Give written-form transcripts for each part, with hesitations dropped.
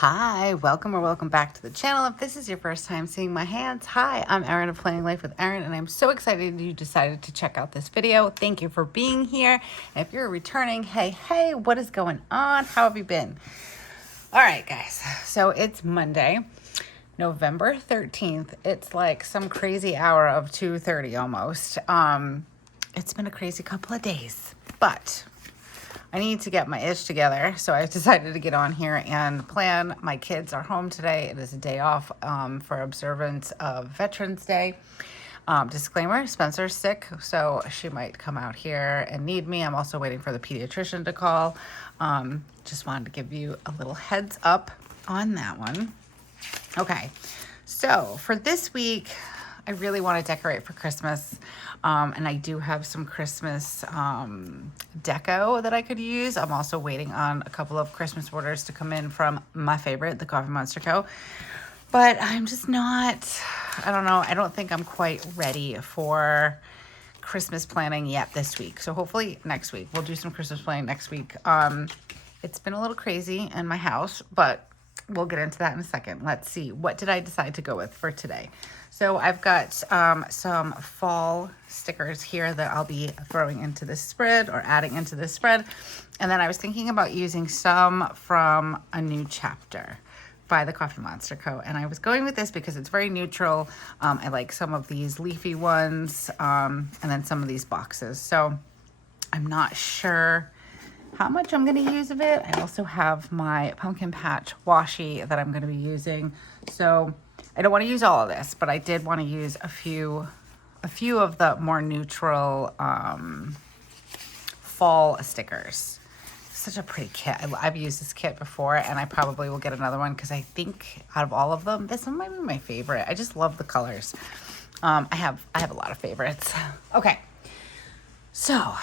Hi, welcome or welcome back to the channel. If this is your first time seeing my hands, hi, I'm Erin of Planning Life with Erin, and I'm so excited you decided to check out this video. Thank you for being here. And if you're returning, hey, what is going on? How have you been? All right, guys, so it's Monday, November 13th. It's like some crazy hour of 2:30 almost. It's been a crazy couple of days, but I need to get my ish together, so I decided to get on here and plan. My kids are home today. It is a day off for observance of Veterans Day. Disclaimer, Spencer's sick, so she might come out here and need me. I'm also waiting for the pediatrician to call. Just wanted to give you a little heads up on that one. Okay, so for this week, I really want to decorate for Christmas, and I do have some Christmas deco that I could use. I'm also waiting on a couple of Christmas orders to come in from my favorite, TheCoffeeMonsterzco, but I'm just not, I don't know, I don't think I'm quite ready for Christmas planning yet this week. So hopefully next week, we'll do some Christmas planning next week. It's been a little crazy in my house, but we'll get into that in a second. Let's see, what did I decide to go with for today? So I've got some fall stickers here that I'll be throwing into this spread or adding into this spread. And then I was thinking about using some from A New Chapter by TheCoffeeMonsterzco. And I was going with this because it's very neutral. I like some of these leafy ones and then some of these boxes. So I'm not sure how much I'm going to use of it. I also have my pumpkin patch washi that I'm going to be using. So I don't want to use all of this, but I did want to use a few of the more neutral fall stickers. Such a pretty kit. I've used this kit before, and I probably will get another one because I think out of all of them, this one might be my favorite. I just love the colors. I have a lot of favorites. Okay, so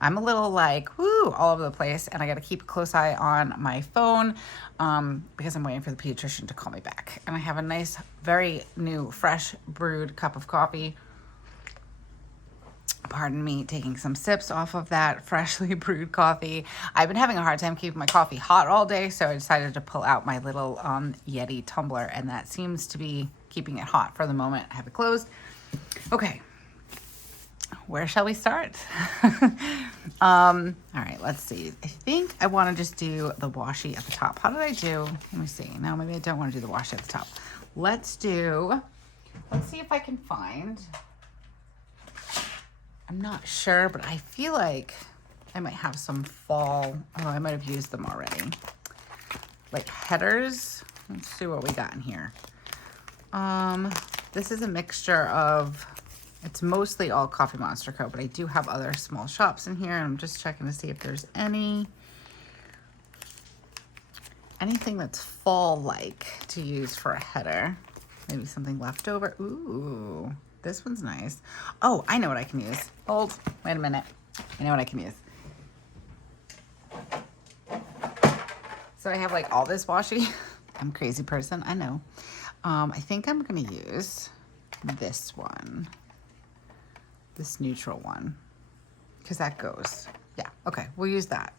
I'm a little like, woo, all over the place, and I got to keep a close eye on my phone because I'm waiting for the pediatrician to call me back. And I have a nice, very new, fresh brewed cup of coffee. Pardon me, taking some sips off of that freshly brewed coffee. I've been having a hard time keeping my coffee hot all day, so I decided to pull out my little Yeti tumbler, and that seems to be keeping it hot for the moment. I have it closed. Okay. Where shall we start? All right, let's see. I think I want to just do the washi at the top. How did I do? Let me see. No, maybe I don't want to do the washi at the top. Let's see if I can find, I'm not sure, but I feel like I might have some fall, oh, I might have used them already. Like headers. Let's see what we got in here. This is a mixture of, it's mostly all TheCoffeeMonsterzco, but I do have other small shops in here. And I'm just checking to see if there's anything that's fall-like to use for a header. Maybe something left over. Ooh, this one's nice. Oh, I know what I can use. Hold, wait a minute. I know what I can use. So I have like all this washi. I'm a crazy person, I know. I think I'm gonna use this one. This neutral one, because that goes, yeah, okay, we'll use that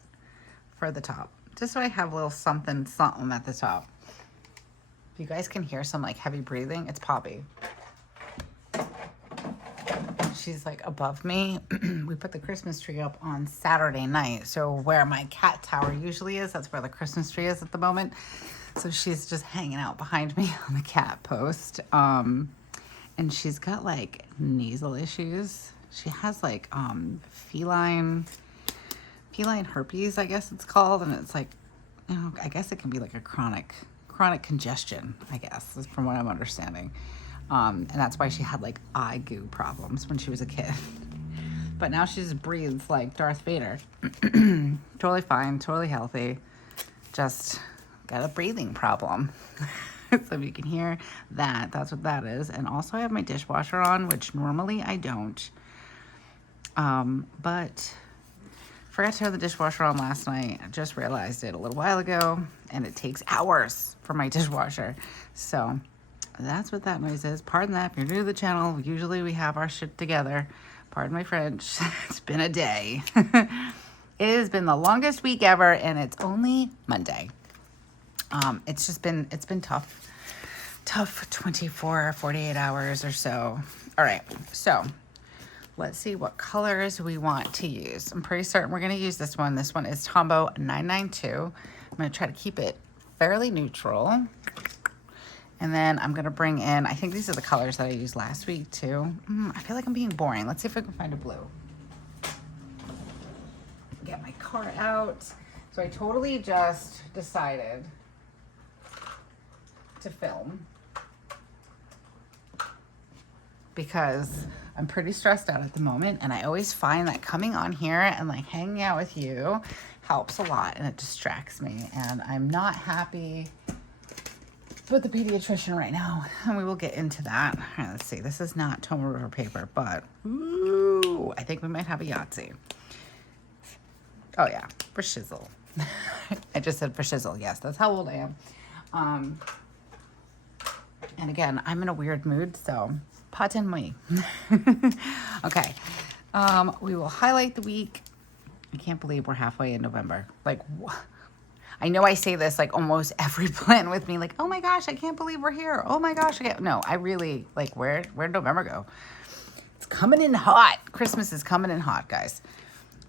for the top, just so I have a little something at the top. If you guys can hear some like heavy breathing, it's Poppy. She's like above me. We put the Christmas tree up on Saturday night, so where my cat tower usually is, that's where the Christmas tree is at the moment. So she's just hanging out behind me on the cat post. And she's got like nasal issues. She has like feline herpes, I guess it's called, and it's like, you know, I guess it can be like a chronic congestion, I guess, is from what I'm understanding. And that's why she had like eye goo problems when she was a kid. But now she just breathes like Darth Vader. Totally fine, totally healthy. Just got a breathing problem. So if you can hear that, that's what that is. And also I have my dishwasher on, which normally I don't. But forgot to turn the dishwasher on last night. I just realized it a little while ago, and it takes hours for my dishwasher. So that's what that noise is. Pardon that. If you're new to the channel, usually we have our shit together. Pardon my French. It's been a day. It has been the longest week ever, and it's only Monday. It's been tough 24, 48 hours or so. All right, so let's see what colors we want to use. I'm pretty certain we're gonna use this one. This one is Tombow 992. I'm gonna try to keep it fairly neutral. And then I'm gonna bring in, I think these are the colors that I used last week too. I feel like I'm being boring. Let's see if I can find a blue. Get my card out. So I totally just decided to film because I'm pretty stressed out at the moment, and I always find that coming on here and like hanging out with you helps a lot, and it distracts me, and I'm not happy with the pediatrician right now, and we will get into that. All right, let's see. This is not Temu River paper, but ooh, I think we might have a Yahtzee. Oh yeah, for shizzle. I just said for shizzle. Yes, that's how old I am. And again, I'm in a weird mood, so pardon me. Okay, we will highlight the week. I can't believe we're halfway in November. Like, I know I say this like almost every plan with me, like, oh my gosh, I can't believe we're here. Oh my gosh, no, I really, like, where'd November go? It's coming in hot. Christmas is coming in hot, guys.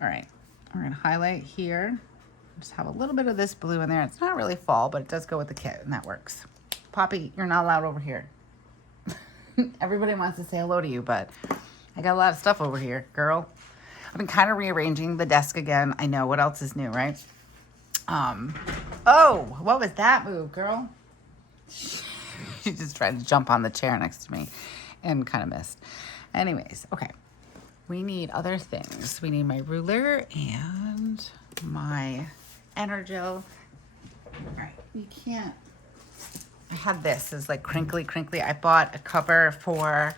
All right, we're gonna highlight here. Just have a little bit of this blue in there. It's not really fall, but it does go with the kit, and that works. Poppy, you're not allowed over here. Everybody wants to say hello to you, but I got a lot of stuff over here, girl. I've been kind of rearranging the desk again. I know, what else is new, right? Oh, what was that move, girl? She just tried to jump on the chair next to me and kind of missed. Anyways, okay. We need other things. We need my ruler and my Energel. All right, you can't. I had this as like crinkly. I bought a cover for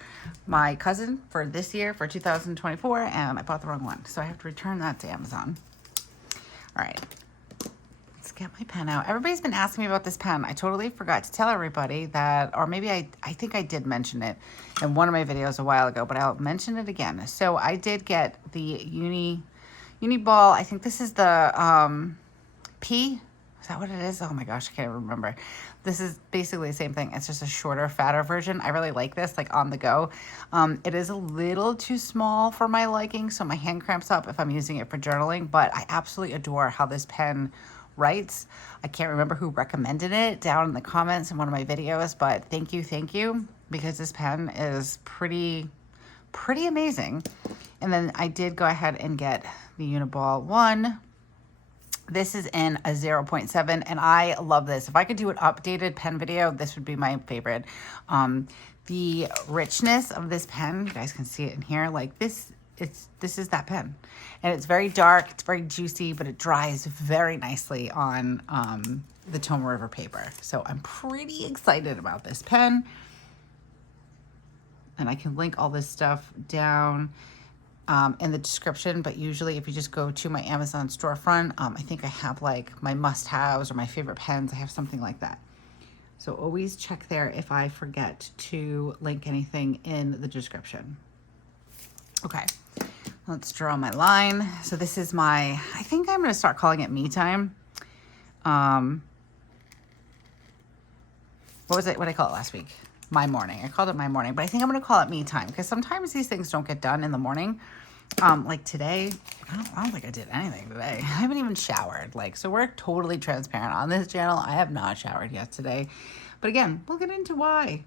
my cousin for this year, for 2024, and I bought the wrong one. So I have to return that to Amazon. All right, let's get my pen out. Everybody's been asking me about this pen. I totally forgot to tell everybody that, or maybe I think I did mention it in one of my videos a while ago, but I'll mention it again. So I did get the Uni Ball. I think this is the P. Is that what it is? Oh my gosh, I can't remember. This is basically the same thing. It's just a shorter, fatter version. I really like this, like on the go. It is a little too small for my liking, so my hand cramps up if I'm using it for journaling, but I absolutely adore how this pen writes. I can't remember who recommended it down in the comments in one of my videos, but thank you, because this pen is pretty amazing. And then I did go ahead and get the Uniball 1. This is in a 0.7, and I love this. If I could do an updated pen video, this would be my favorite. The richness of this pen, you guys can see it in here, like this is that pen. And it's very dark, it's very juicy, but it dries very nicely on the Temu River paper. So I'm pretty excited about this pen. And I can link all this stuff down in the description, but usually if you just go to my Amazon storefront, I think I have like my must-haves or my favorite pens. I have something like that. So always check there if I forget to link anything in the description. Okay, let's draw my line. So this is my, I think I'm gonna start calling it me time. What was it, what did I call it last week? My morning. I called it my morning, but I think I'm gonna call it me time because sometimes these things don't get done in the morning. Like today, I don't think I did anything today. I haven't even showered. Like, so we're totally transparent on this channel. I have not showered yet today, but again, we'll get into why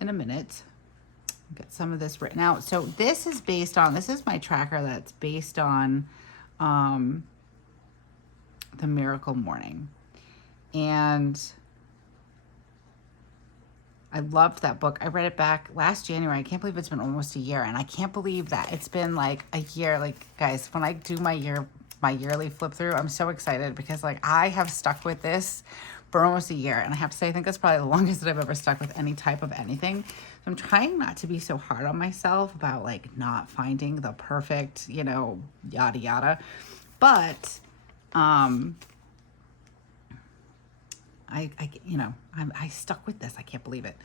in a minute. Get some of this written out. So this is based on, this is my tracker that's based on the Miracle Morning, and I loved that book. I read it back last January. I can't believe it's been almost a year, and I can't believe that it's been like a year. Like, guys, when I do my yearly flip through, I'm so excited because like I have stuck with this for almost a year, and I have to say I think that's probably the longest that I've ever stuck with any type of anything. So I'm trying not to be so hard on myself about like not finding the perfect, you know, yada yada, but I stuck with this. I can't believe it.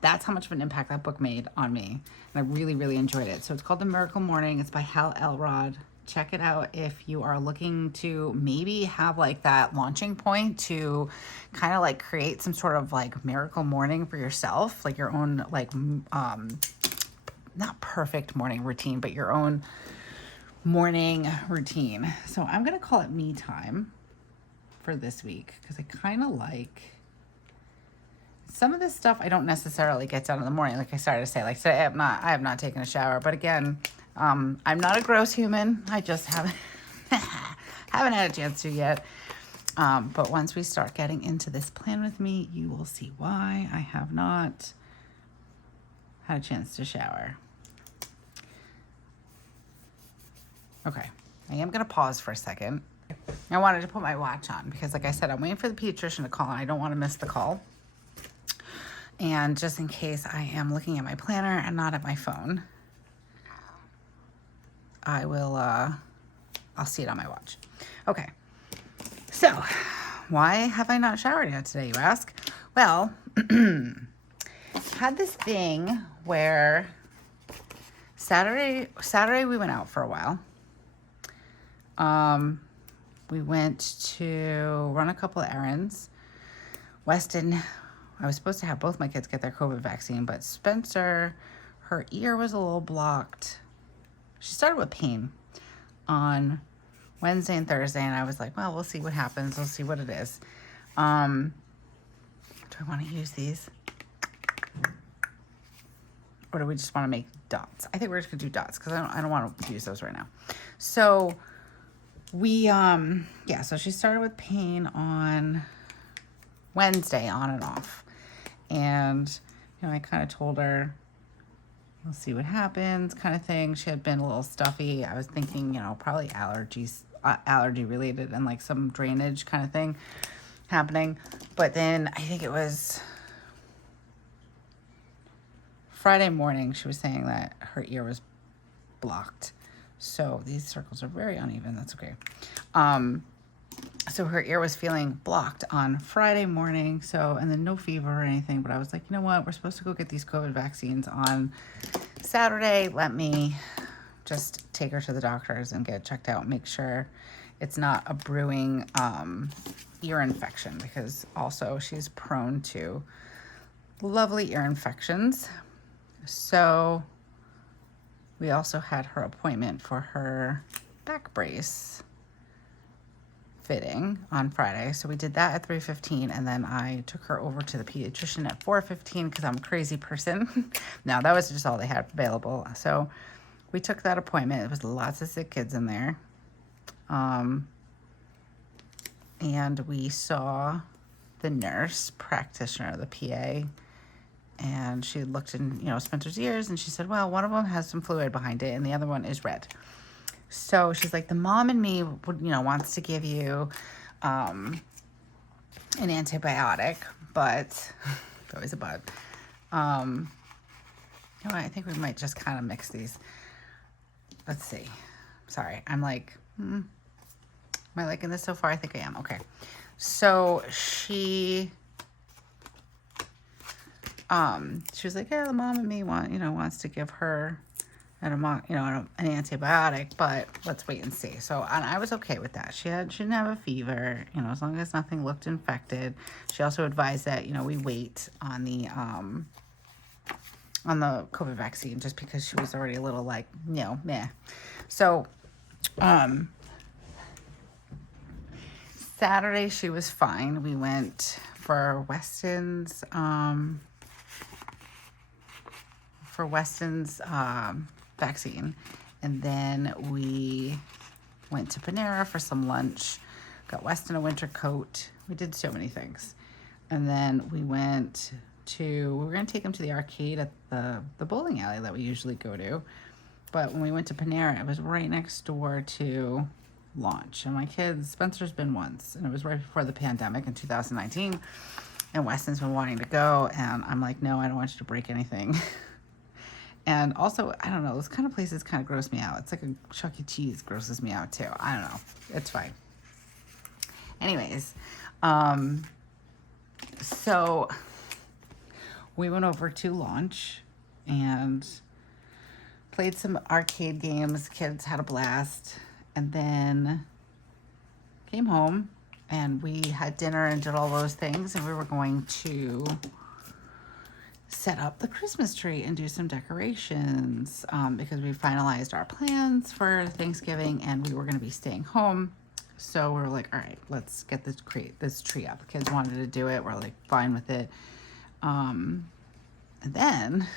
That's how much of an impact that book made on me. And I really, really enjoyed it. So it's called The Miracle Morning. It's by Hal Elrod. check it out if you are looking to maybe have like that launching point to kind of like create some sort of like miracle morning for yourself, like your own like not perfect morning routine, but your own morning routine. So I'm gonna call it me time for this week because I kind of like some of this stuff I don't necessarily get done in the morning. Like I started to say, like today I have not taken a shower, but again, I'm not a gross human. I just haven't haven't had a chance to yet. But once we start getting into this plan with me, you will see why I have not had a chance to shower. Okay, I am gonna pause for a second. I wanted to put my watch on because like I said, I'm waiting for the pediatrician to call and I don't want to miss the call. And just in case I am looking at my planner and not at my phone, I will, I'll see it on my watch. Okay, so why have I not showered yet today, you ask? Well, had this thing where Saturday we went out for a while. We went to run a couple of errands. Weston, I was supposed to have both my kids get their COVID vaccine, but Spencer, her ear was a little blocked. She started with pain on Wednesday and Thursday, and I was like, well, we'll see what happens. We'll see what it is. Do I want to use these? Or do we just want to make dots? I think we're just going to do dots because I don't want to use those right now. So we, so she started with pain on Wednesday, on and off. And, you know, I kind of told her, we'll see what happens kind of thing. She had been a little stuffy. I was thinking, you know, probably allergies, allergy related and like some drainage kind of thing happening. But then I think it was Friday morning, she was saying that her ear was blocked. So these circles are very uneven. That's okay. So her ear was feeling blocked on Friday morning. So, and then no fever or anything, but I was like, you know what? We're supposed to go get these COVID vaccines on Saturday. Let me just take her to the doctors and get checked out, make sure it's not a brewing ear infection, because also she's prone to lovely ear infections. So we also had her appointment for her back brace fitting on Friday. So we did that at 3:15, and then I took her over to the pediatrician at 4:15 because I'm a crazy person. No, that was just all they had available. So we took that appointment. It was lots of sick kids in there. And we saw the nurse practitioner, the PA, and she looked in, you know, Spencer's ears, and she said, well, one of them has some fluid behind it and the other one is red. So she's like, the mom and me would, you know, wants to give you an antibiotic, but it's always a but. You know what, I think we might just kind of mix these. Let's see. Sorry, I'm like, am I liking this so far? I think I am. Okay. So she was like, yeah, the mom and me wants to give her an antibiotic, but let's wait and see. So, and I was okay with that. She didn't have a fever, you know, as long as nothing looked infected. She also advised that, you know, we wait on the COVID vaccine just because she was already a little like, you know, meh. So, Saturday she was fine. We went for Weston's vaccine, and then we went to Panera for some lunch, got Weston a winter coat. We did so many things. And then we were going to take him to the arcade at the bowling alley that we usually go to. But when we went to Panera, it was right next door to launch. And my kids, Spencer's been once, and it was right before the pandemic in 2019. And Weston's been wanting to go, and I'm like, no, I don't want you to break anything. And also, I don't know, those kind of places kind of gross me out. It's like a Chuck E. Cheese grosses me out too. I don't know. It's fine. Anyways, so we went over to launch and played some arcade games. Kids had a blast. and then came home and we had dinner and did all those things, and we were going to set up the Christmas tree and do some decorations because we finalized our plans for Thanksgiving and we were going to be staying home. So we were like, all right, let's get this tree up. The kids wanted to do it. We're like fine with it. And then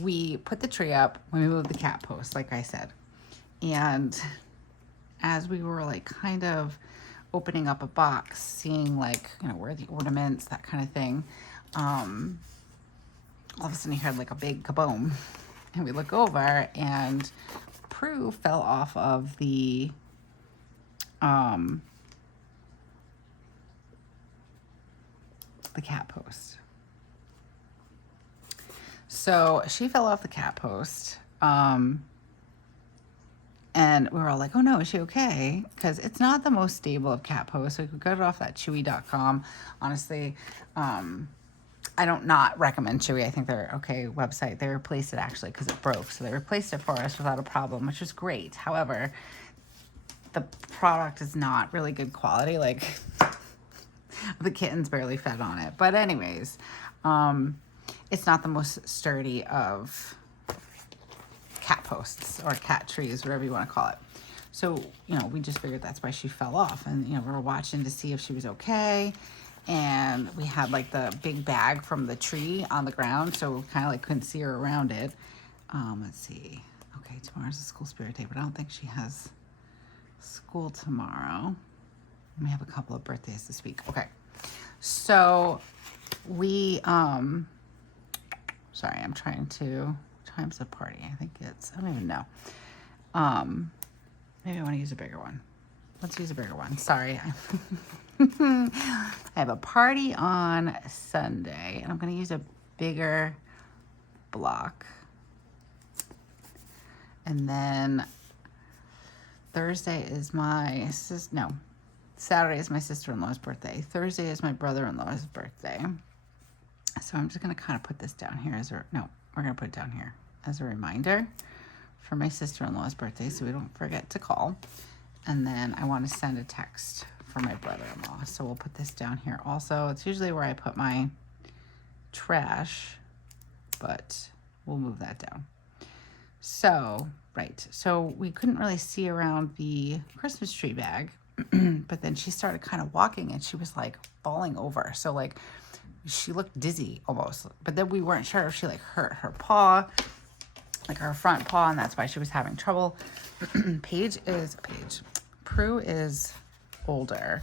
we put the tree up when we moved the cat post, like I said. And as we were like kind of opening up a box, seeing like, you know, where are the ornaments, that kind of thing, all of a sudden you heard like a big kaboom, and we look over and Prue fell off of the cat post. So she fell off the cat post, and we were all like, oh no, is she okay? Because it's not the most stable of cat posts. So we could get it off that chewy.com. Honestly, I don't not recommend Chewy. I think they're okay website. They replaced it actually because it broke. So they replaced it for us without a problem, which was great. However, the product is not really good quality. Like the kittens barely fed on it. But anyways, it's not the most sturdy of cat posts or cat trees, whatever you want to call it. So, you know, we just figured that's why she fell off. And, you know, we were watching to see if she was okay. And we had like the big bag from the tree on the ground, so we kind of like couldn't see her around it. Let's see. Okay, tomorrow's the school spirit day, but I don't think she has school tomorrow. We have a couple of birthdays this week. Okay, so we sorry, I'm trying to times the party. I think it's, I don't even know. Maybe I want to use a bigger one. Let's use a bigger one. Sorry. I have a party on Sunday, and I'm going to use a bigger block. And then Thursday is my Saturday is my sister-in-law's birthday. Thursday is my brother-in-law's birthday. So I'm just going to kind of put this down here we're going to put it down here as a reminder for my sister-in-law's birthday, so we don't forget to call. And then I want to send a text for my brother-in-law. So we'll put this down here also. It's usually where I put my trash, but we'll move that down. So, right. So we couldn't really see around the Christmas tree bag, but then she started kind of walking and she was like falling over. So like she looked dizzy almost, but then we weren't sure if she like hurt her paw, like her front paw, and that's why she was having trouble. Prue is older.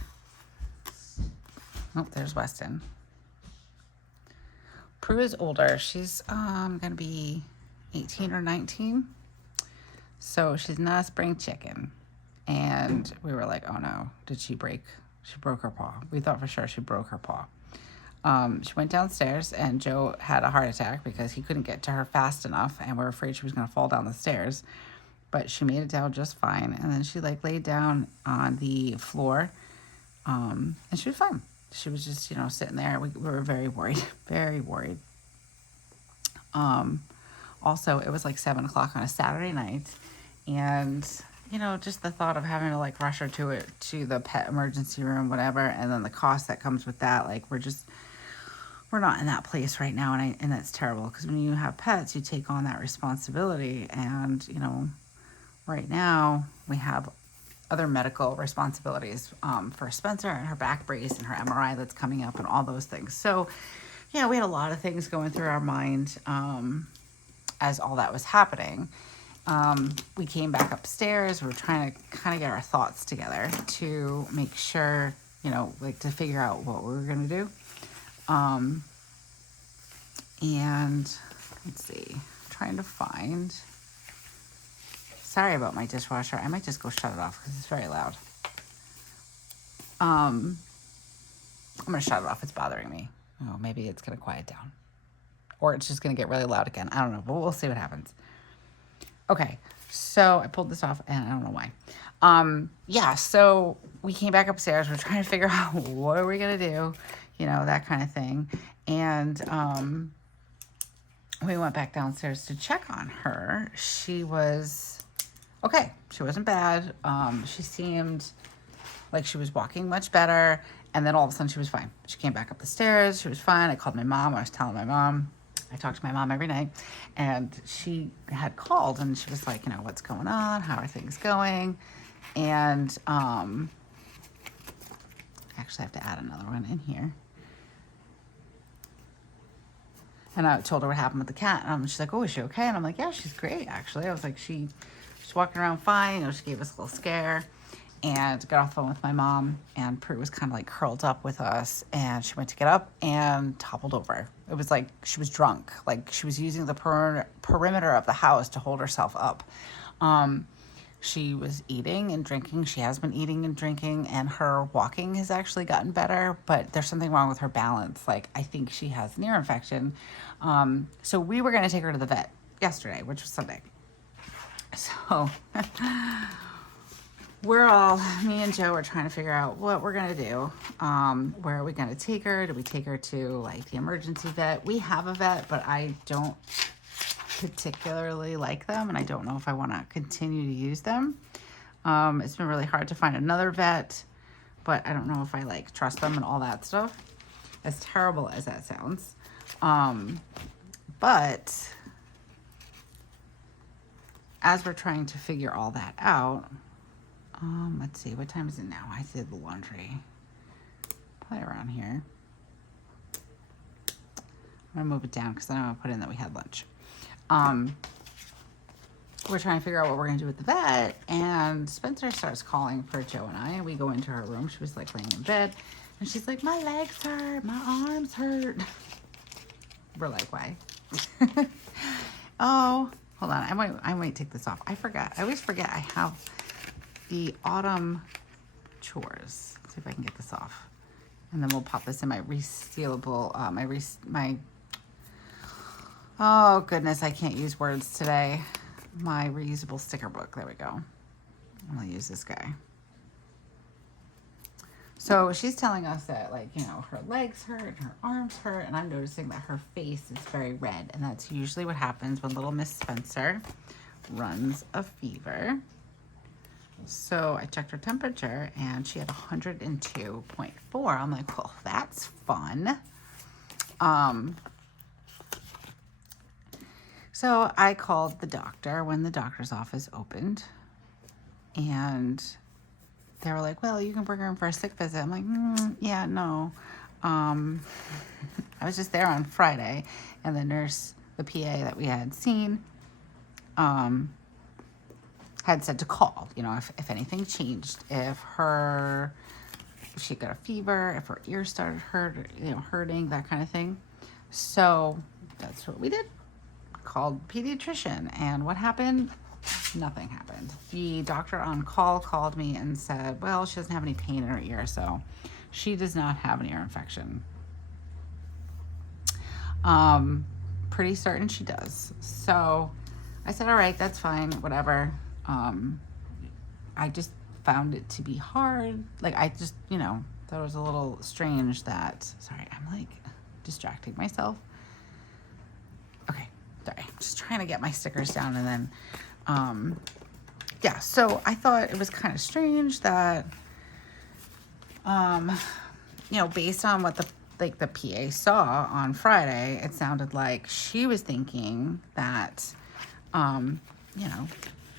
Oh, there's Weston. Prue is older. She's gonna be 18 or 19. So she's not a spring chicken. And we were like, oh no, she broke her paw. We thought for sure she broke her paw. She went downstairs and Joe had a heart attack because he couldn't get to her fast enough, and we're afraid she was gonna fall down the stairs. But she made it down just fine. And then she like laid down on the floor, and she was fine. She was just, you know, sitting there. We were very worried, very worried. Also, it was like 7 o'clock on a Saturday night, and, you know, just the thought of having to like rush her to the pet emergency room, whatever, and then the cost that comes with that, like we're not in that place right now, and that's terrible, because when you have pets, you take on that responsibility, and, you know, right now we have other medical responsibilities for Spencer and her back brace and her MRI that's coming up and all those things. So, yeah, we had a lot of things going through our mind as all that was happening. We came back upstairs. We were trying to kind of get our thoughts together to make sure, you know, like to figure out what we were going to do. And let's see, trying to find, sorry about my dishwasher. I might just go shut it off because it's very loud. I'm going to shut it off. It's bothering me. Oh, maybe it's going to quiet down. Or it's just going to get really loud again. I don't know, but we'll see what happens. Okay, so I pulled this off, and I don't know why. Yeah, so we came back upstairs. We're trying to figure out what are we going to do, you know, that kind of thing. And we went back downstairs to check on her. She was okay. She wasn't bad. She seemed like she was walking much better. And then all of a sudden she was fine. She came back up the stairs. She was fine. I called my mom. I was telling my mom. I talk to my mom every night. And she had called and she was like, you know, what's going on? How are things going? And actually I have to add another one in here. And I told her what happened with the cat. She's like, oh, is she okay? And I'm like, yeah, she's great, actually. I was like, she's walking around fine. You know, she gave us a little scare. And got off the phone with my mom. And Prue was kind of like curled up with us. And she went to get up and toppled over. It was like she was drunk. Like she was using the perimeter of the house to hold herself up. She was eating and drinking. She has been eating and drinking, and her walking has actually gotten better, but there's something wrong with her balance. Like, I think she has an ear infection. So we were going to take her to the vet yesterday, which was Sunday. So me and Joe are trying to figure out what we're going to do. Where are we going to take her? Do we take her to like the emergency vet? We have a vet, but I don't particularly like them, and I don't know if I want to continue to use them. It's been really hard to find another vet, but I don't know if I like trust them and all that stuff, as terrible as that sounds. But as we're trying to figure all that out, let's see, what time is it now? I did the laundry probably around here. I'm gonna move it down because then I'm gonna put in that we had lunch. We're trying to figure out what we're going to do with the vet, and Spencer starts calling for Joe and I, and we go into her room. She was like laying in bed, and she's like, my legs hurt, my arms hurt. We're like, why? Oh, hold on. I might take this off. I forgot. I always forget I have the autumn chores. Let's see if I can get this off. And then we'll pop this in my resealable, oh goodness, I can't use words today. My reusable sticker book. There we go. I'm gonna use this guy. So she's telling us that, like, you know, her legs hurt, her arms hurt, and I'm noticing that her face is very red, and that's usually what happens when little Miss Spencer runs a fever. So I checked her temperature, and she had 102.4. I'm like, well, that's fun. So I called the doctor when the doctor's office opened, and they were like, well, you can bring her in for a sick visit. I'm like, yeah, no. I was just there on Friday, and the nurse, the PA that we had seen, had said to call, you know, if anything changed, if she got a fever, if her ear started hurting, that kind of thing. So that's what we did. Called pediatrician, and what happened? Nothing happened. The doctor on call called me and said, well, she doesn't have any pain in her ear, so she does not have an ear infection. Pretty certain she does. So I said, all right, that's fine, whatever. I just found it to be hard. Like, I just, you know, thought it was a little strange that, sorry, I'm like distracting myself. Okay. Sorry, I'm just trying to get my stickers down, and then, yeah, so I thought it was kind of strange that, you know, based on what the PA saw on Friday, it sounded like she was thinking that, you know,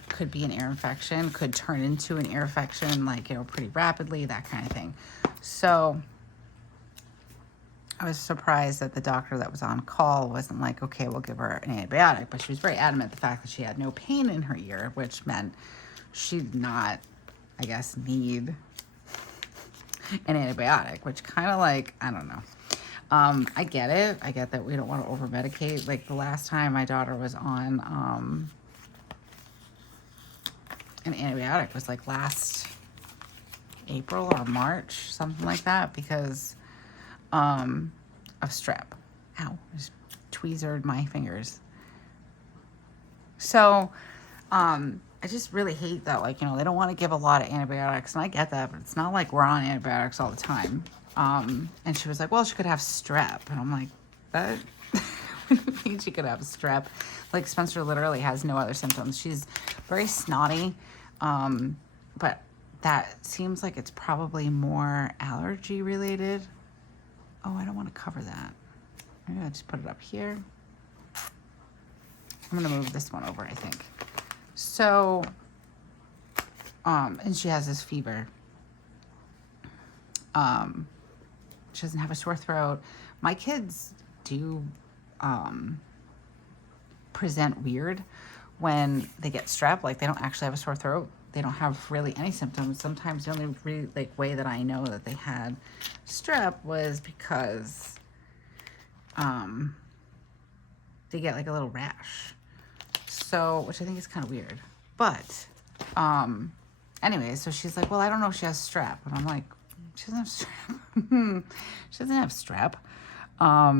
could be an ear infection, could turn into an ear infection, like, you know, pretty rapidly, that kind of thing. So I was surprised that the doctor that was on call wasn't like, okay, we'll give her an antibiotic, but she was very adamant the fact that she had no pain in her ear, which meant she did not, I guess, need an antibiotic, which kind of like, I don't know. I get it. I get that we don't want to over medicate. Like the last time my daughter was on an antibiotic was like last April or March, something like that, because of strep. Ow, I just tweezered my fingers. So, I just really hate that, like, you know, they don't want to give a lot of antibiotics, and I get that, but it's not like we're on antibiotics all the time. And she was like, well, she could have strep, and I'm like, that means she could have strep. Like Spencer literally has no other symptoms. She's very snotty, but that seems like it's probably more allergy related. Oh, I don't want to cover that. I'm gonna just put it up here. I'm gonna move this one over, I think. So, and she has this fever. She doesn't have a sore throat. My kids do present weird when they get strep. Like they don't actually have a sore throat. They don't have really any symptoms. Sometimes the only really way that I know that they had strep was because they get like a little rash. So, which I think is kind of weird. But anyway, so she's like, well, I don't know if she has strep. And I'm like, she doesn't have strep. She doesn't have strep. I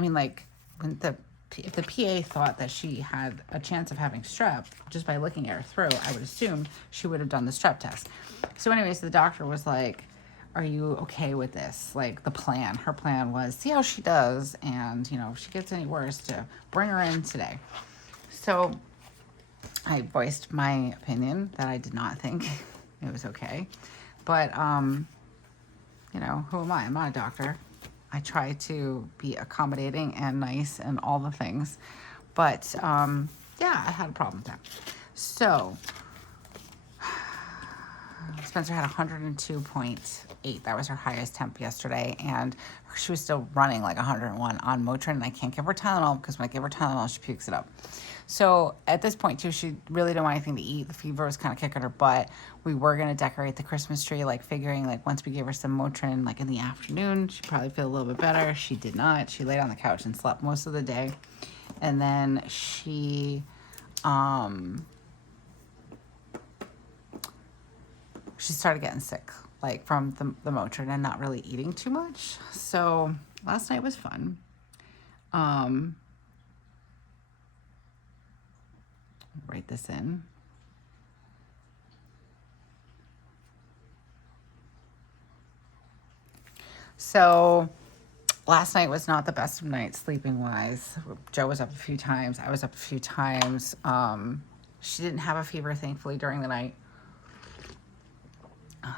mean, like, if the PA thought that she had a chance of having strep, just by looking at her throat, I would assume she would have done the strep test. So anyways, the doctor was like, are you okay with this? Like her plan was, see how she does. And, you know, if she gets any worse, to bring her in today. So I voiced my opinion that I did not think it was okay. But, you know, who am I? I'm not a doctor. I try to be accommodating and nice and all the things. But, yeah, I had a problem with that. So, Spencer had 102.8. That was her highest temp yesterday. And she was still running like 101 on Motrin. And I can't give her Tylenol because when I give her Tylenol, she pukes it up. So at this point, too, she really didn't want anything to eat. The fever was kind of kicking her butt. We were going to decorate the Christmas tree, like figuring like once we gave her some Motrin, like in the afternoon, she'd probably feel a little bit better. She did not. She laid on the couch and slept most of the day. And then she started getting sick, like from the Motrin and not really eating too much. So last night was fun. Write this in. So last night was not the best of nights sleeping wise. Joe was up a few times. I was up a few times. She didn't have a fever, thankfully, during the night.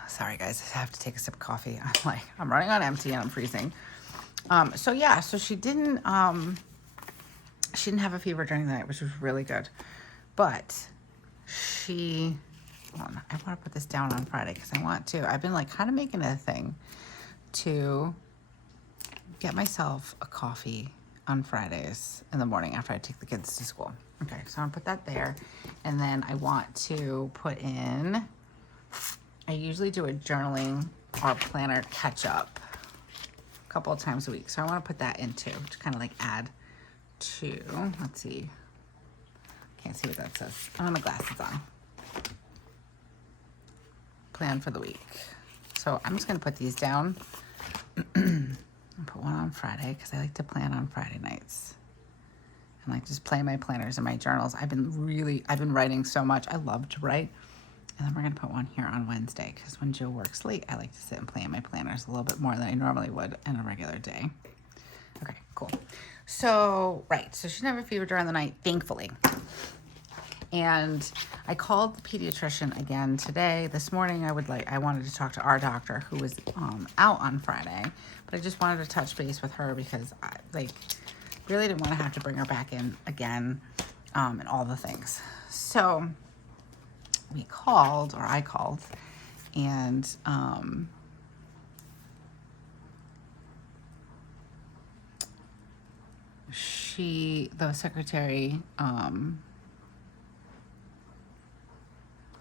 Sorry, guys. I have to take a sip of coffee. I'm running on empty and I'm freezing. So yeah, so she didn't have a fever during the night, which was really good. But I want to put this down on Friday because I want to. I've been like kind of making it a thing to get myself a coffee on Fridays in the morning after I take the kids to school. Okay, so I'm going to put that there. And then I want to put in, I usually do a journaling or planner catch up a couple of times a week. So I want to put that in too, to kind of like add to, let's see. Can't see what that says. I don't have my glasses on. Plan for the week. So I'm just going to put these down. I'll put one on Friday because I like to plan on Friday nights. And like just play my planners and my journals. I've been writing so much. I love to write. And then we're going to put one here on Wednesday because when Jill works late, I like to sit and play in my planners a little bit more than I normally would in a regular day. Okay, cool. So, right. So she didn't have a fever during the night, thankfully. And I called the pediatrician again today. This morning, I wanted to talk to our doctor who was out on Friday, but I just wanted to touch base with her because I really didn't want to have to bring her back in again and all the things. So I called, and the secretary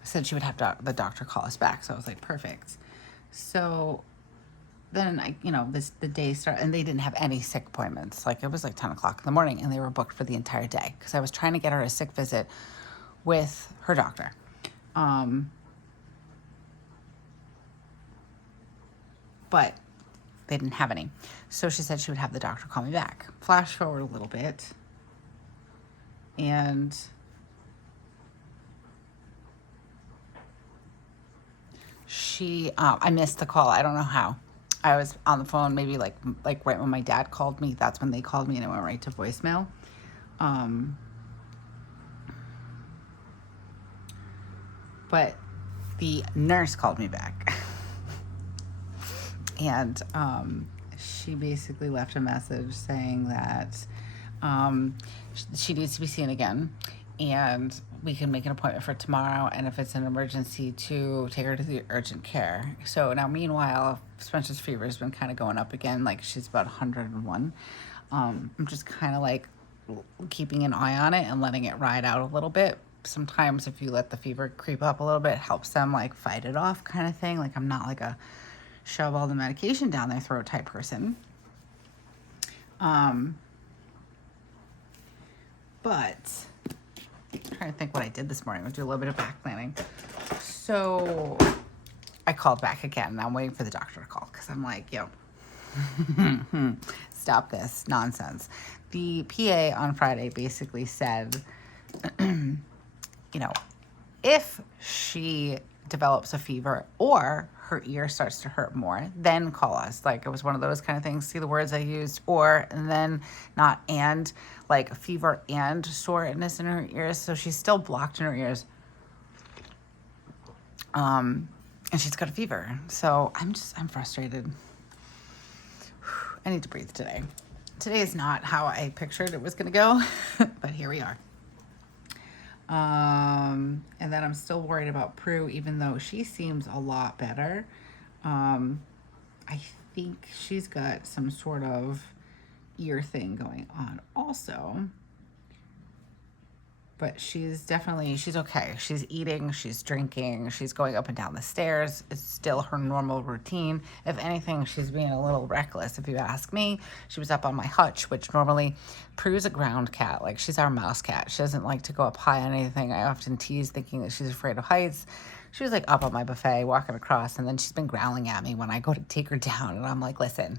said she would have the doctor call us back. So I was like, perfect. So then the day started and they didn't have any sick appointments. Like it was like 10 o'clock in the morning and they were booked for the entire day because I was trying to get her a sick visit with her doctor. But they didn't have any. So she said she would have the doctor call me back. Flash forward a little bit. And I missed the call. I don't know how. I was on the phone maybe like right when my dad called me. That's when they called me, and it went right to voicemail. But the nurse called me back. And she basically left a message saying that she needs to be seen again, and we can make an appointment for tomorrow, and if it's an emergency, to take her to the urgent care. So now, meanwhile, Spencer's fever has been kind of going up again. Like, she's about 101. I'm just kind of like keeping an eye on it and letting it ride out a little bit. Sometimes if you let the fever creep up a little bit, it helps them like fight it off, kind of thing. Like, I'm not like a shove all the medication down their throat type person. But I'm trying to think what I did this morning. I'll do a little bit of back planning. So I called back again, and I'm waiting for the doctor to call, because I'm like, yo, stop this nonsense. The PA on Friday basically said, you know, if she develops a fever or her ear starts to hurt more, then call us. Like, it was one of those kind of things. See the words I used? Or, and then not and, like fever and soreness in her ears. So she's still blocked in her ears. And she's got a fever. So I'm frustrated. I need to breathe today. Today is not how I pictured it was going to go, but here we are. And then I'm still worried about Prue, even though she seems a lot better. I think she's got some sort of ear thing going on also. But she's okay. She's eating, she's drinking, she's going up and down the stairs. It's still her normal routine. If anything, she's being a little reckless, if you ask me. She was up on my hutch, which normally, Prue's a ground cat. Like, she's our mouse cat. She doesn't like to go up high on anything. I often tease thinking that she's afraid of heights. She was like up on my buffet, walking across, and then she's been growling at me when I go to take her down. And I'm like, listen,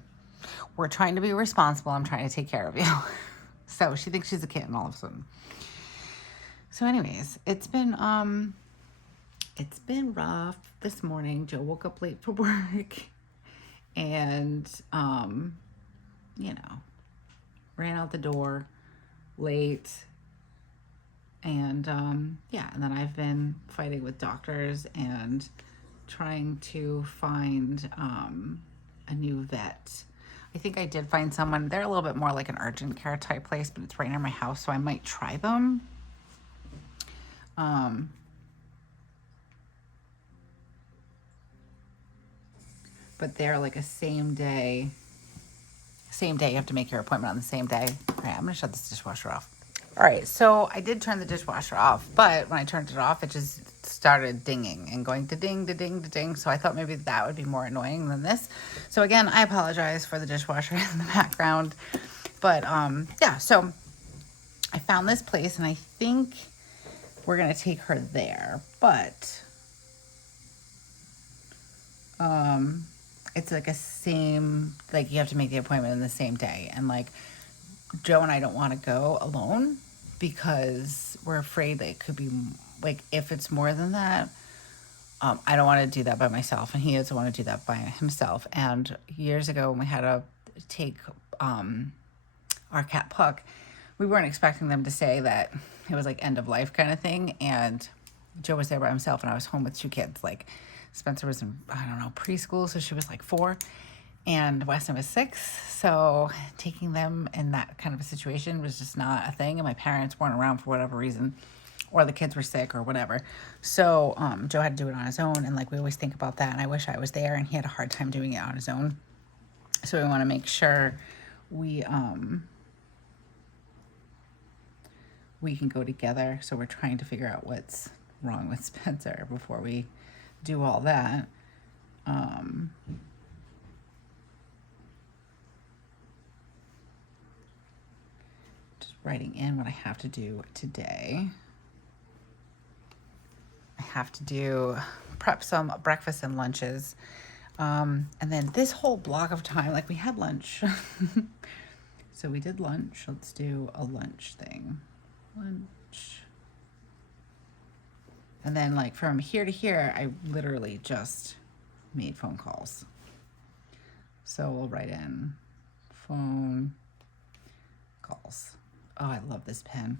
we're trying to be responsible. I'm trying to take care of you. So she thinks she's a kitten all of a sudden. So anyways, it's been rough this morning. Joe woke up late for work, and you know, ran out the door late, and yeah, and then I've been fighting with doctors and trying to find a new vet. I think I did find someone. They're a little bit more like an urgent care type place, but it's right near my house, so I might try them. But they're like a same day, you have to make your appointment on the same day. All right, I'm gonna shut this dishwasher off. All right, so I did turn the dishwasher off, but when I turned it off, it just started dinging and going to ding, to ding, to ding. So I thought maybe that would be more annoying than this. So again, I apologize for the dishwasher in the background. But yeah, so I found this place, and I think we're going to take her there, but it's like a same, like, you have to make the appointment in the same day. And like, Joe and I don't want to go alone because we're afraid that it could be like, if it's more than that, I don't want to do that by myself, and he doesn't want to do that by himself. And years ago when we had to take our cat Puck, we weren't expecting them to say that it was like end of life kind of thing. And Joe was there by himself, and I was home with two kids. Like, Spencer was in, I don't know, preschool, so she was like 4, and Weston was 6. So taking them in that kind of a situation was just not a thing. And my parents weren't around for whatever reason, or the kids were sick or whatever. So Joe had to do it on his own. And like, we always think about that. And I wish I was there, and he had a hard time doing it on his own. So we want to make sure we can go together. So we're trying to figure out what's wrong with Spencer before we do all that. Just writing in what I have to do today. I have to prep some breakfast and lunches. And then this whole block of time, like, we had lunch. So we did lunch. Let's do a lunch thing. Lunch. And then like from here to here, I literally just made phone calls. So we'll write in phone calls. Oh, I love this pen.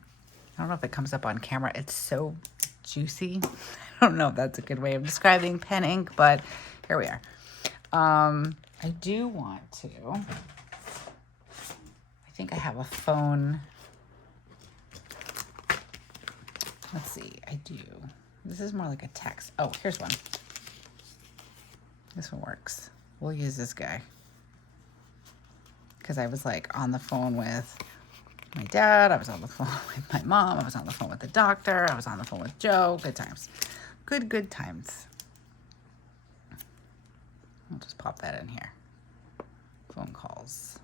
I don't know if it comes up on camera. It's so juicy. I don't know if that's a good way of describing pen ink, but here we are. I do want to, I think I have a phone. Let's see, I do. This is more like a text. Oh, here's one. This one works. We'll use this guy. Because I was like on the phone with my dad, I was on the phone with my mom, I was on the phone with the doctor, I was on the phone with Joe. Good times. Good times. I'll just pop that in here. Phone calls.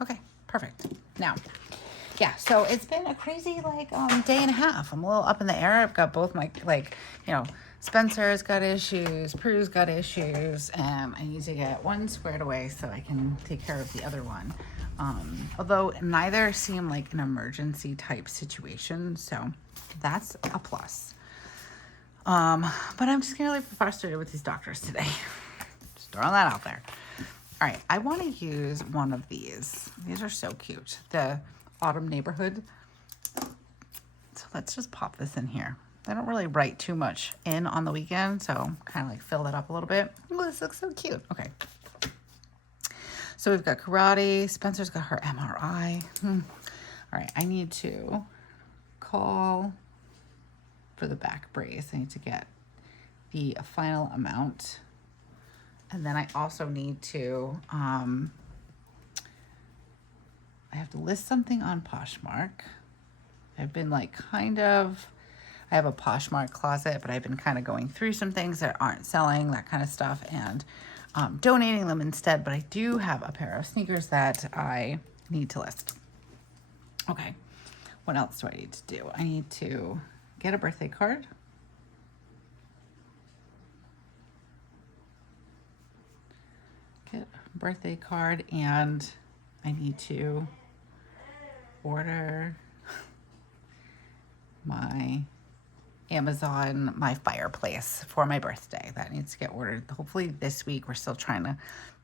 Okay, perfect. Now, yeah, so it's been a crazy day and a half. I'm a little up in the air. I've got both my Spencer's got issues, Prue's got issues, and I need to get one squared away so I can take care of the other one. Although neither seem like an emergency type situation, so that's a plus. But I'm just really frustrated with these doctors today. Just throwing that out there. All right, I want to use one of these. These are so cute. The Autumn Neighborhood. So let's just pop this in here. I don't really write too much in on the weekend, so kind of like fill it up a little bit. Oh, this looks so cute. Okay. So we've got karate. Spencer's got her MRI. All right, I need to call for the back brace. I need to get the final amount. And then I also need to, I have to list something on Poshmark. I've been I have a Poshmark closet, but I've been kind of going through some things that aren't selling, that kind of stuff, and donating them instead. But I do have a pair of sneakers that I need to list. Okay, what else do I need to do? I need to get a birthday card. Get a birthday card, and I need to order my Amazon, my fireplace for my birthday. That needs to get ordered hopefully this week. We're still trying to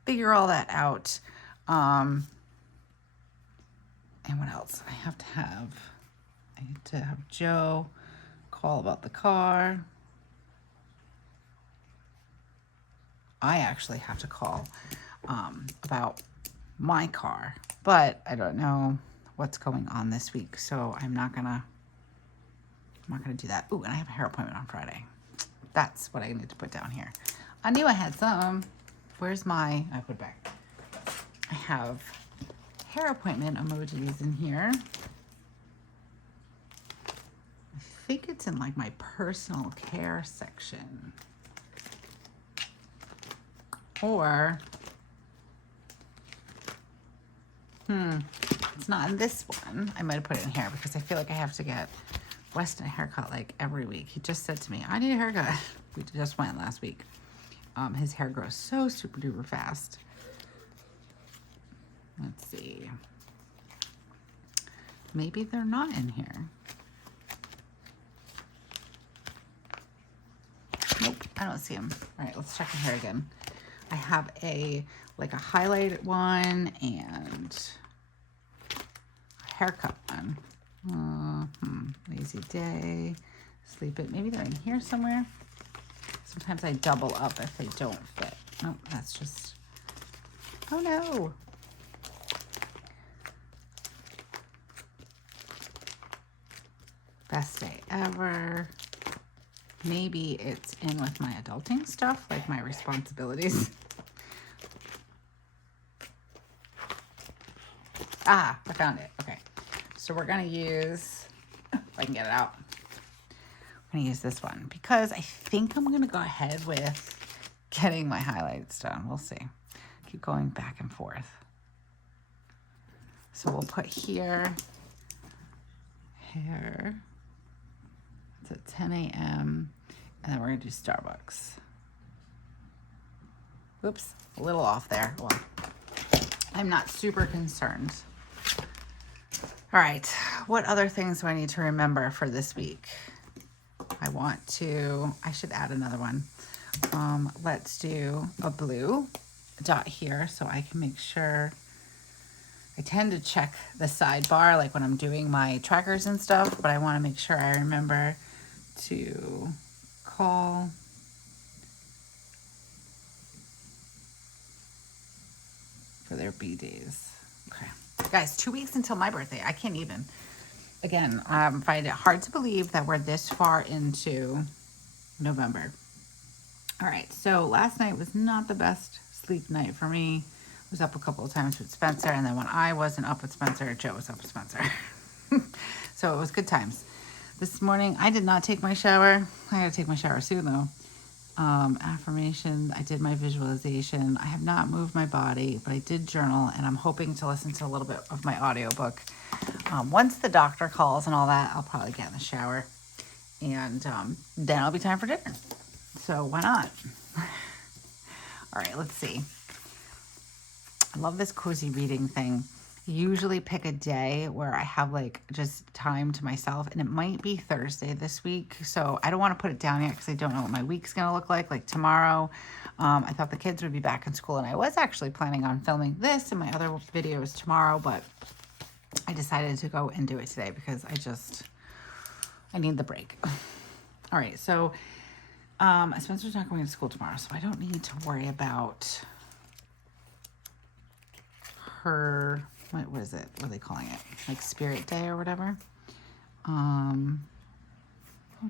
figure all that out. And what else? I need to have Joe call about the car. I actually have to call about my car, but I don't know what's going on this week, so I'm not gonna do that. Ooh, and I have a hair appointment on Friday. That's what I need to put down here. I knew I had some. Where's I put it back. I have hair appointment emojis in here. I think it's in my personal care section. Or, it's not in this one. I might have put it in here because I feel like I have to get Weston a haircut every week. He just said to me, I need a haircut. We just went last week. His hair grows so super duper fast. Let's see. Maybe they're not in here. Nope, I don't see them. All right, let's check the hair again. I have a highlighted one and a haircut one. Lazy day, sleep it. Maybe they're in here somewhere. Sometimes I double up if they don't fit. Oh, that's just, oh no. Best day ever. Maybe it's in with my adulting stuff, my responsibilities. Ah, I found it. Okay. So we're going to use, if I can get it out, I'm going to use this one because I think I'm going to go ahead with getting my highlights done. We'll see. Keep going back and forth. So we'll put here, hair. It's at 10 a.m. and then we're going to do Starbucks. Whoops, a little off there. Well, I'm not super concerned. All right, what other things do I need to remember for this week? I should add another one. Let's do a blue dot here so I can make sure. I tend to check the sidebar like when I'm doing my trackers and stuff, but I want to make sure I remember to call for their B days. Okay. Guys, 2 weeks until my birthday. I can't even. Again, I find it hard to believe that we're this far into November. All right, so last night was not the best sleep night for me. I was up a couple of times with Spencer, and then when I wasn't up with Spencer, Joe was up with Spencer. So it was good times. This morning, I did not take my shower. I gotta take my shower soon though. Affirmation, I did my visualization. I have not moved my body, but I did journal, and I'm hoping to listen to a little bit of my audiobook. Once the doctor calls and all that, I'll probably get in the shower, and then it'll be time for dinner. So why not? All right, let's see. I love this cozy reading thing. I usually pick a day where I have like just time to myself, and it might be Thursday this week. So I don't want to put it down yet because I don't know what my week's going to look like. Like tomorrow, I thought the kids would be back in school, and I was actually planning on filming this and my other videos tomorrow, but I decided to go and do it today because I need the break. All right, so Spencer's not going to school tomorrow, so I don't need to worry about her, what is it? What are they calling it? Like Spirit Day or whatever.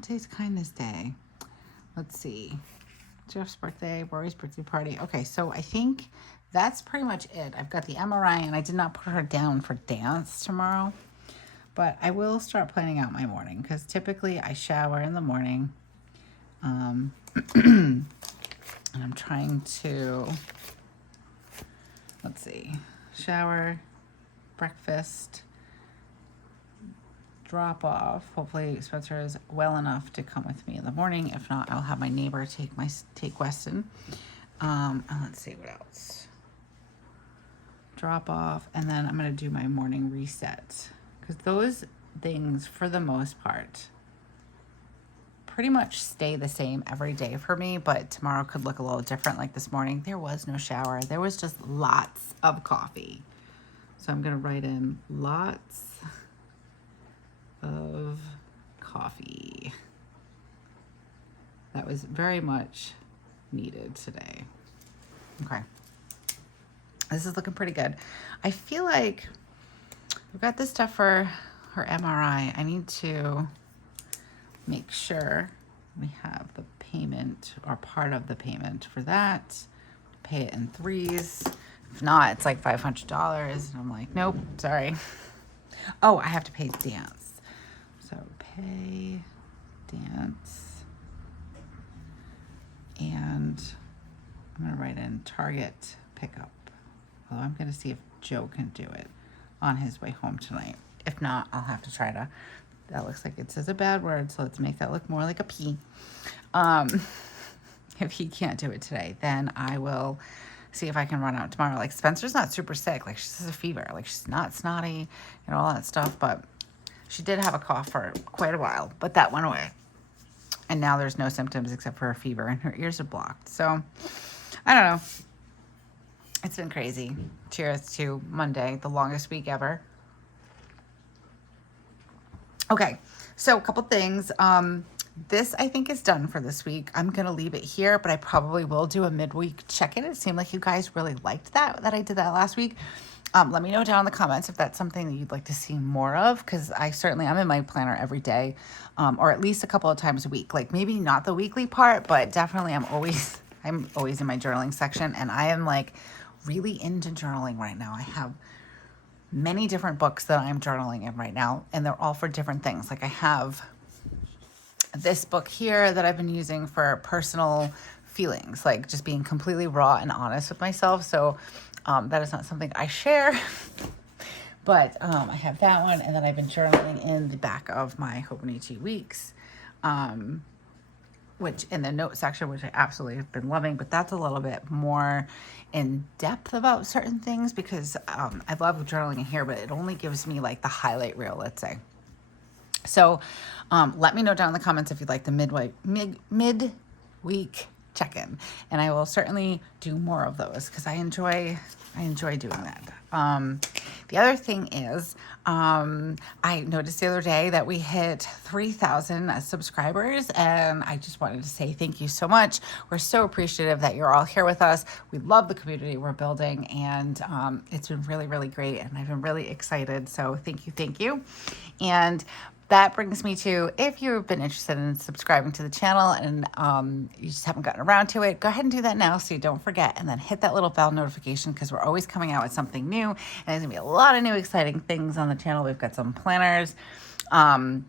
Today's Kindness Day. Let's see. Jeff's birthday, Rory's birthday party. Okay, so I think that's pretty much it. I've got the MRI, and I did not put her down for dance tomorrow, but I will start planning out my morning because typically I shower in the morning. And I'm trying to, let's see, shower, breakfast, drop off. Hopefully Spencer is well enough to come with me in the morning. If not, I'll have my neighbor take Weston. And let's see what else. Drop off, and then I'm going to do my morning reset because those things, for the most part, pretty much stay the same every day for me, but tomorrow could look a little different. Like this morning, there was no shower. There was just lots of coffee. So I'm going to write in lots of coffee. That was very much needed today. Okay. This is looking pretty good. I feel like we've got this stuff for her MRI. I need to make sure we have the payment or part of the payment for that. Pay it in threes. If not, it's like $500. And I'm like, nope, sorry. Oh, I have to pay dance. So pay dance. And I'm going to write in Target pickup. Although I'm going to see if Joe can do it on his way home tonight. If not, I'll have to try to. That looks like it says a bad word, so let's make that look more like a P. If he can't do it today, then I will see if I can run out tomorrow. Like, Spencer's not super sick. Like, she has a fever. Like, she's not snotty and all that stuff, but she did have a cough for quite a while, but that went away. And now there's no symptoms except for a fever, and her ears are blocked. So, I don't know. It's been crazy. Cheers to Monday, the longest week ever. Okay, so a couple things. This, I think, is done for this week. I'm going to leave it here, but I probably will do a midweek check-in. It seemed like you guys really liked that I did that last week. Let me know down in the comments if that's something that you'd like to see more of, because I'm in my planner every day, or at least a couple of times a week. Like, maybe not the weekly part, but definitely I'm always in my journaling section, and I am like really into journaling right now. I have many different books that I'm journaling in right now, and they're all for different things. Like, I have this book here that I've been using for personal feelings, like just being completely raw and honest with myself. So that is not something I share, but I have that one, and then I've been journaling in the back of my Hobonichi weeks, which in the note section, which I absolutely have been loving, but that's a little bit more in depth about certain things because I love journaling in here, but it only gives me like the highlight reel, let's say. So let me know down in the comments if you'd like the midweek check-in, and I will certainly do more of those because I enjoy doing that. The other thing is, I noticed the other day that we hit 3,000 subscribers, and I just wanted to say thank you so much. We're so appreciative that you're all here with us. We love the community we're building, and it's been really, really great, and I've been really excited. So thank you. And that brings me to, if you've been interested in subscribing to the channel and you just haven't gotten around to it, go ahead and do that now so you don't forget, and then hit that little bell notification because we're always coming out with something new, and there's gonna be a lot of new exciting things on the channel. We've got some planners, planner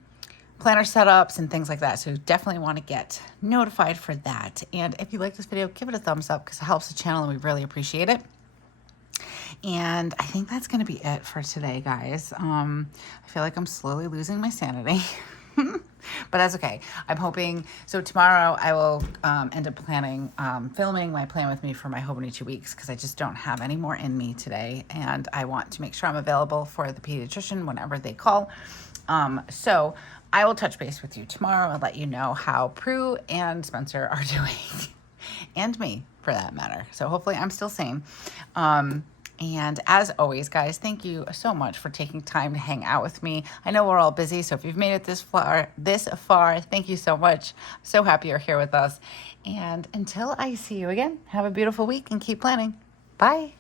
setups and things like that, so definitely want to get notified for that. And if you like this video, give it a thumbs up because it helps the channel and we really appreciate it. And I think that's going to be it for today, guys. I feel like I'm slowly losing my sanity, but that's okay. I'm hoping, so tomorrow I will end up filming my Plan With Me for my Hobonichi weeks because I just don't have any more in me today. And I want to make sure I'm available for the pediatrician whenever they call. So I will touch base with you tomorrow and let you know how Prue and Spencer are doing and me for that matter. So hopefully I'm still sane. And as always, guys, thank you so much for taking time to hang out with me. I know we're all busy, so if you've made it this far, thank you so much. I'm so happy you're here with us. And until I see you again, have a beautiful week and keep planning. Bye.